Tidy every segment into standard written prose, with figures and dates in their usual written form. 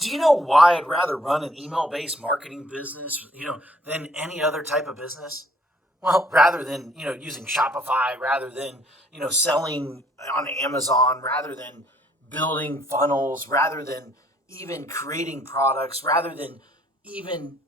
Do you know why I'd rather run an email-based marketing business, than any other type of business? Well, rather than, using Shopify, rather than, selling on Amazon, rather than building funnels, rather than even creating products, rather than even,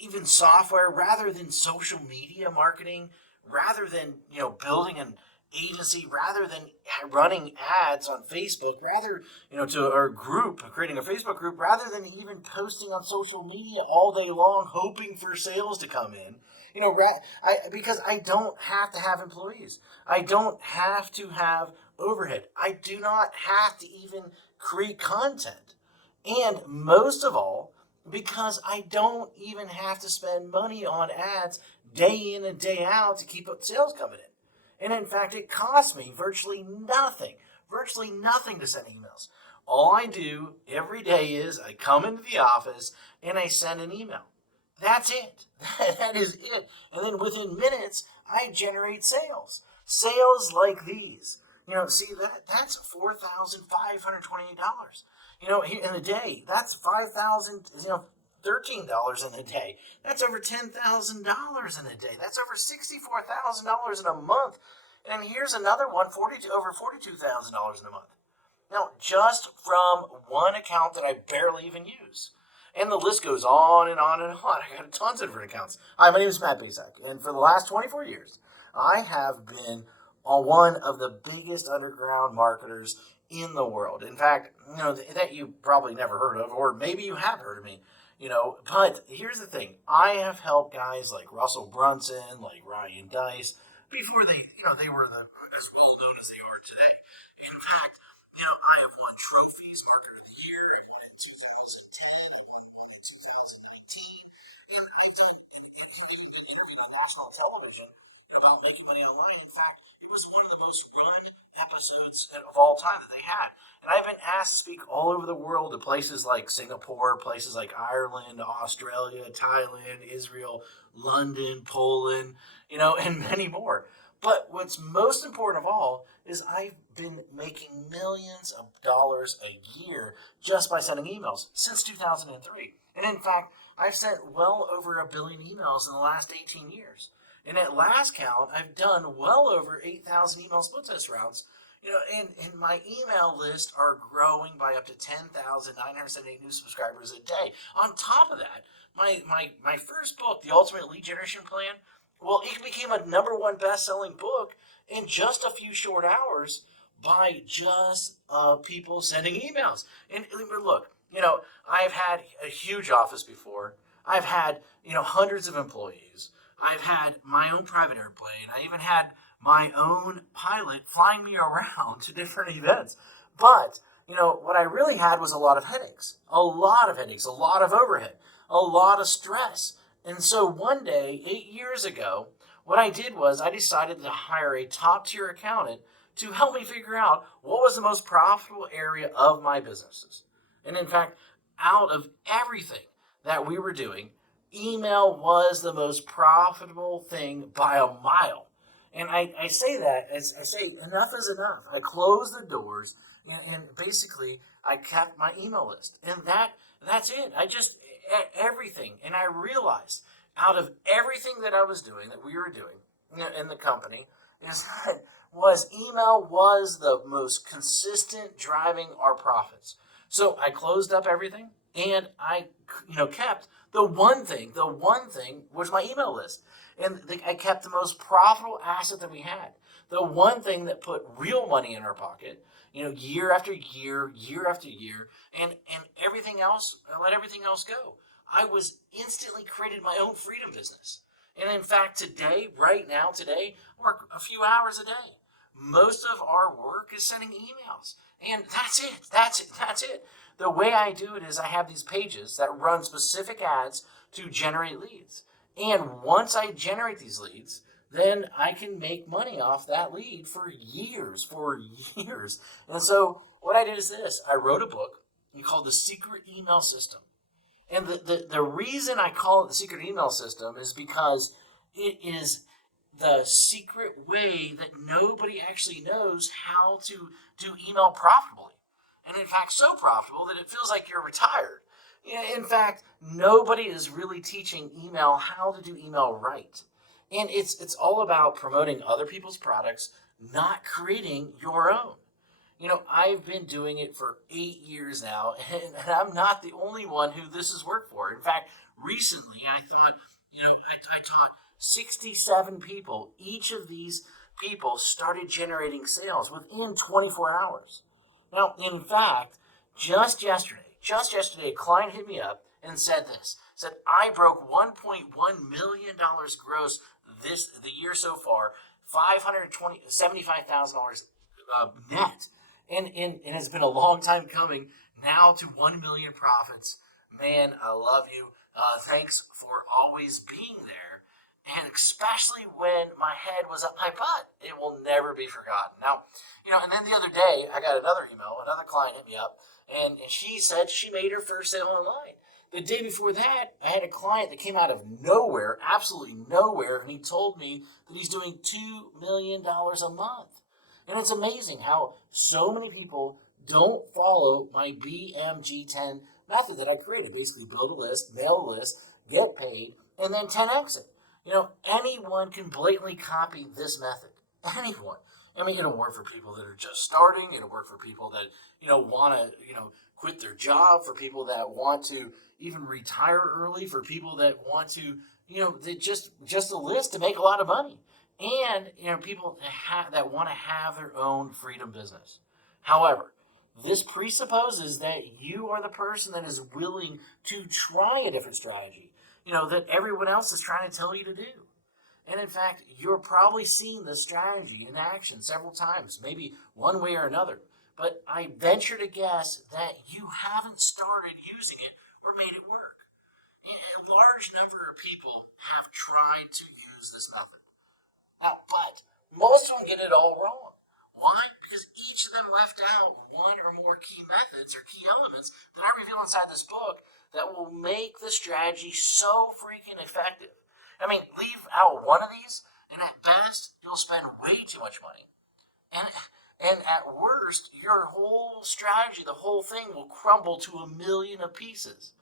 even software, rather than social media marketing, rather than, building an agency, rather than running ads on Facebook, rather, to our group, creating a Facebook group, rather than even posting on social media all day long, hoping for sales to come in. Because I don't have to have employees. I don't have to have overhead. I do not have to even create content. And most of all, because I don't even have to spend money on ads day in and day out to keep sales coming in. And in fact, it costs me virtually nothing to send emails. All I do every day is I come into the office and I send an email. That's it. That is it. And then within minutes, I generate sales. Sales like these. See, that's $4,528. In a day, that's $13 in a day. That's over $10,000 in a day. That's over $64,000 in a month. And here's another one, over $42,000 in a month. Now, just from one account that I barely even use. And the list goes on and on and on. I got tons of different accounts. Hi, my name is Matt Bezak, and for the last 24 years, I have been one of the biggest underground marketers in the world. In fact, that you probably never heard of, or maybe you have heard of me. But here's the thing. I have helped guys like Russell Brunson, like Ryan Dice, before they were as well known as they are today. In fact, I have won trophies, Marketer of the Year. I won in 2010. I won in 2019. And I've done even been interviewed on national television about making money online. In fact, it was one of the most run episodes of all time that they had. And I've been asked to speak all over the world to places like Singapore, places like Ireland, Australia, Thailand, Israel, London, Poland, and many more. But what's most important of all is I've been making millions of dollars a year just by sending emails since 2003. And in fact, I've sent well over 1 billion emails in the last 18 years. And at last count, I've done well over 8,000 email split test routes. And my email list are growing by up to 10,978 new subscribers a day. On top of that, my first book, The Ultimate Lead Generation Plan, well, it became a #1 best-selling book in just a few short hours by just people sending emails. And look, I've had a huge office before. I've had, hundreds of employees. I've had my own private airplane. I even had my own pilot flying me around to different events. But, what I really had was a lot of headaches, a lot of overhead, a lot of stress. And so one day, 8 years ago, what I did was I decided to hire a top-tier accountant to help me figure out what was the most profitable area of my businesses. And in fact, out of everything that we were doing, email was the most profitable thing by a mile. And I say that as I say, enough is enough. I closed the doors and basically I kept my email list. And that's it. Everything. And I realized out of everything that I was doing, that we were doing in the company, email was the most consistent driving our profits. So I closed up everything and I, kept the one thing was my email list. And I kept the most profitable asset that we had. The one thing that put real money in our pocket, year after year, year after year, and everything else, I let everything else go. I was instantly created my own freedom business. And in fact, today, work a few hours a day. Most of our work is sending emails. And that's it. The way I do it is I have these pages that run specific ads to generate leads. And once I generate these leads, then I can make money off that lead for years. And so what I did is this. I wrote a book called The Secret Email System. And the reason I call it The Secret Email System is because it is the secret way that nobody actually knows how to do email profitably. And in fact, so profitable that it feels like you're retired. In fact, nobody is really teaching email how to do email right. And it's all about promoting other people's products, not creating your own. I've been doing it for 8 years now, and I'm not the only one who this has worked for. In fact, recently I thought, I taught 67 people. Each of these people started generating sales within 24 hours. Now, in fact, just yesterday, a client hit me up and said this, said, I broke $1.1 million gross the year so far, $75,000 net. And it's been a long time coming now to 1 million profits. Man, I love you. Thanks for always being there. And especially when my head was up my butt. It will never be forgotten. Now, and then the other day, I got another email. Another client hit me up, and she said she made her first sale online. The day before that, I had a client that came out of nowhere, absolutely nowhere, and he told me that he's doing $2 million a month. And it's amazing how so many people don't follow my BMG10 method that I created. Basically, build a list, mail a list, get paid, and then 10x it. Anyone can blatantly copy this method. Anyone. It'll work for people that are just starting. It'll work for people that, want to, quit their job, for people that want to even retire early, for people that want to, they just a list to make a lot of money. And, people that want to have their own freedom business. However, this presupposes that you are the person that is willing to try a different strategy, that everyone else is trying to tell you to do. And in fact, you're probably seen this strategy in action several times, maybe one way or another. But I venture to guess that you haven't started using it or made it work. A large number of people have tried to use this method. But most of them get it all wrong. Why? Because each of them left out one or more key methods or key elements that I reveal inside this book that will make the strategy so freaking effective. Leave out one of these, and at best, you'll spend way too much money. And at worst, your whole strategy, the whole thing, will crumble to a million of pieces.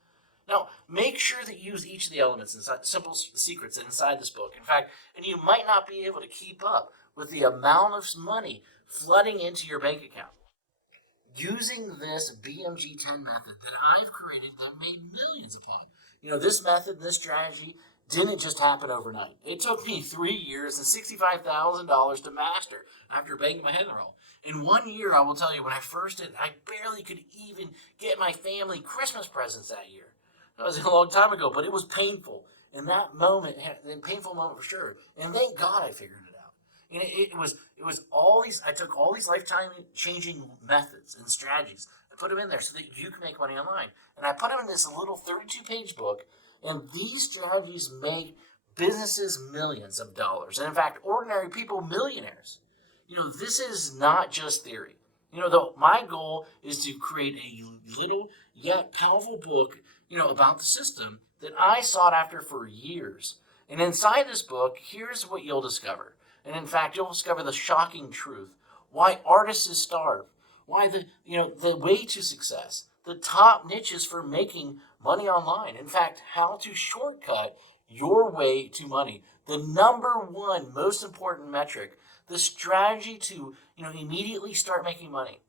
Now, make sure that you use each of the elements inside simple secrets inside this book. In fact, and you might not be able to keep up with the amount of money flooding into your bank account. Using this BMG10 method that I've created that made millions upon. This method, this strategy, didn't just happen overnight. It took me 3 years and $65,000 to master after banging my head in the wall. In 1 year, I will tell you, when I first did, I barely could even get my family Christmas presents that year. That was a long time ago, but it was painful. In that moment, a painful moment for sure. And thank God I figured it out. And it was all these, I took all these lifetime changing methods and strategies and put them in there so that you can make money online. And I put them in this little 32-page book, and these strategies make businesses millions of dollars. And in fact, ordinary people millionaires. This is not just theory. My goal is to create a little yet powerful book, about the system that I sought after for years. And inside this book, here's what you'll discover. And in fact, you'll discover the shocking truth. Why artists starve. Why the way to success. The top niches for making money online. In fact, how to shortcut your way to money. The number one most important metric. The strategy to, immediately start making money.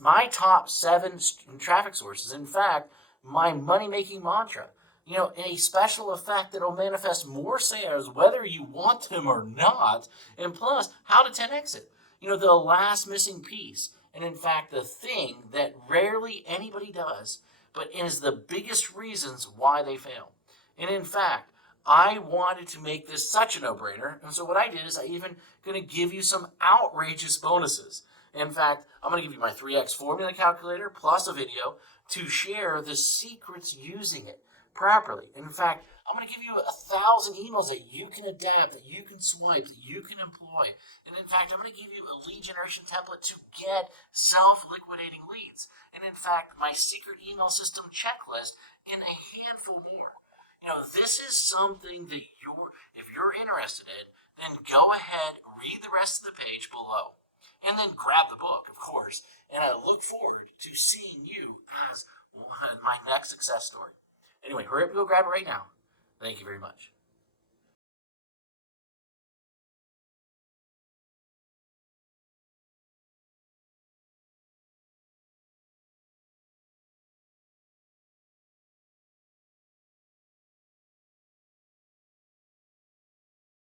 My top 7 traffic sources. In fact, my money-making mantra. A special effect that will manifest more sales whether you want them or not. And plus, how to 10x it. The last missing piece. And in fact, the thing that rarely anybody does, but is the biggest reasons why they fail. And in fact, I wanted to make this such a no-brainer. And so what I did is I even going to give you some outrageous bonuses. In fact, I'm going to give you my 3x formula calculator plus a video to share the secrets using it properly. In fact, I'm going to give you 1,000 emails that you can adapt, that you can swipe, that you can employ. And in fact, I'm going to give you a lead generation template to get self-liquidating leads. And in fact, my secret email system checklist and a handful more. This is something that if you're interested in, then go ahead, read the rest of the page below. And then grab the book, of course. And I look forward to seeing you as my next success story. Anyway, hurry up and go grab it right now. Thank you very much.